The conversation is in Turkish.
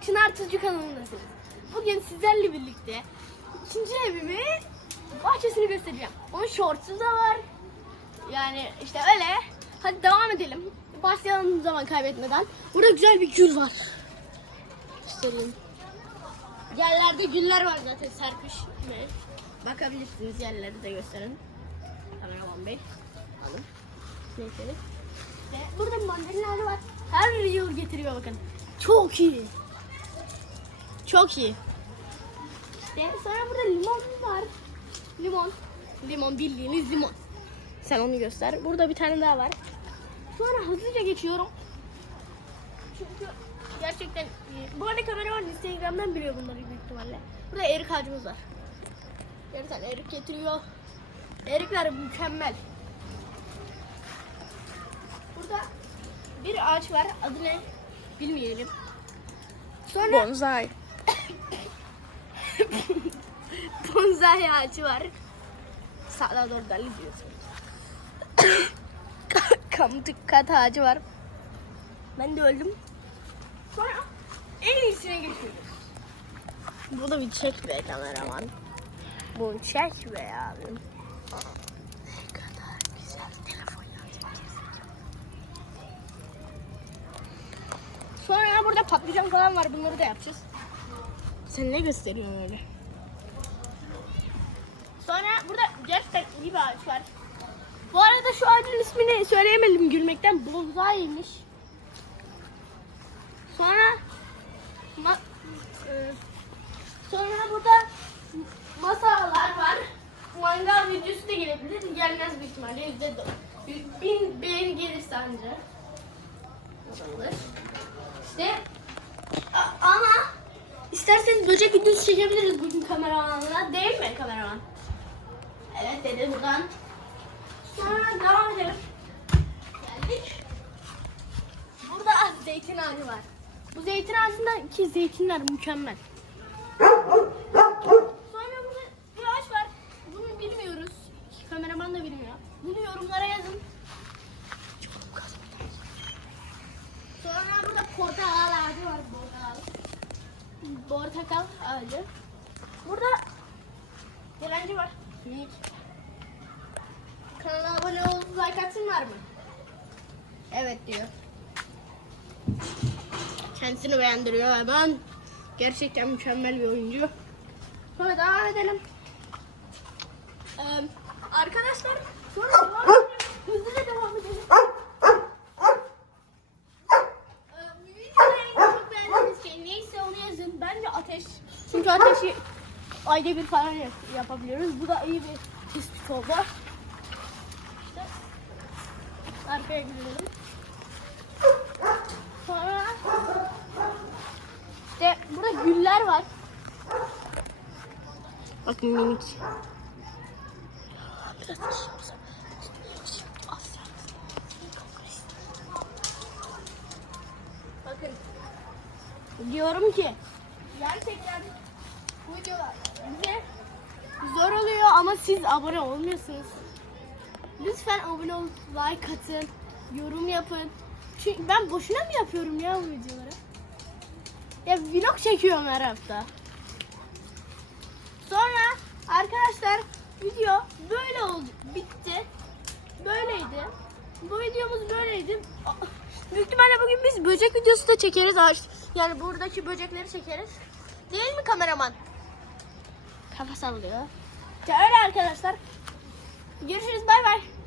Çınar Tuzcu kanalındasınız. Bugün sizlerle birlikte ikinci evimi bahçesini göstereceğim. Onun shorts'u da var. Yani işte öyle. Hadi devam edelim. Başlayalım zaman kaybetmeden. Burada güzel bir gül var. Göstereyim. Yerlerde güller var zaten serpiş. Bakabilirsiniz yerleri de gösterin. Kameraman bey. Alın. Neyse. Ve burada mandalinaları var. Her yıl getiriyor bakın. Çok iyi. Çok iyi. İşte sonra burada limon var. Limon. Limon bildiğiniz limon. Sen onu göster. Burada bir tane daha var. Sonra hızlıca geçiyorum. Çünkü gerçekten iyi. Bu arada kameraman Instagram'dan biliyor bunları büyük ihtimalle. Burada erik ağacımız var. Bir tane erik getiriyor. Erikler mükemmel. Burada bir ağaç var. Adı ne? Bilmeyelim. Sonra Bonsai. Bonsai ağacı var. Sağda doğru dali diyorsun. Kamtık kat ağacı var. Ben de öldüm. Sonra en iyisine geçiyoruz. Bu da bir çek be kameraman. Bunu çek be abi. Sonra burada patlıcan falan var. Bunları da yapacağız. Sen ne gösteriyorsun öyle? Sonra burada gerçekten iyi bir ağaç var. Bu arada şu ağacın ismini söyleyemedim gülmekten. Bonsai'ymiş. Sonra e, sonra burada masalar var. Mangal videosu da gelebilir. Gelmez büyük ihtimalle. Yüzde bin beğeni gelirse anca. Olur. İşte isterseniz böcek videosu çekebiliriz bugün kameramanla. Değil mi kameraman? Evet dedi buradan. Sonra devam edelim. Geldik. Burada zeytin ağacı var. Bu zeytin ağacındaki zeytinler mükemmel. Sonra burada bir ağaç var. Bunu bilmiyoruz. Kameraman da bilmiyor. Bunu yorumlara yazın. Sonra burada portakal. Portakal ağacı. Burada dilenci var. Minik. Kanala abone olup like atsınlar mı? Evet diyor. Kendisini beğendiriyor hemen. Gerçekten mükemmel bir oyuncu. Sonra devam edelim. Ee, arkadaşlar sonra devam edelim. Hızlıca devam edelim. Ee, videoda en çok beğendiğiniz şey neyse onu yazın. Bence ateş. Çünkü ateşi ayda bir falan yap- yapabiliyoruz. Bu da iyi bir tespit oldu. İşte arkaya gidelim. Sonra işte burada güller var. Bakın minik. Bakın. Diyorum ki gerçekten bu videolar bize zor oluyor ama siz abone olmuyorsunuz. Lütfen abone olup like atın, yorum yapın. Çünkü ben boşuna mı yapıyorum ya bu videoları? Ya vlog çekiyorum her hafta. Sonra arkadaşlar video böyle oldu. Bitti. Böyleydi. Bu videomuz böyleydi. Büyük ihtimalle bugün biz böcek videosu da çekeriz. Ağaç- Yani buradaki böcekleri çekeriz. Değil mi kameraman? Kafa sallıyor. İşte öyle arkadaşlar. Görüşürüz bay bay.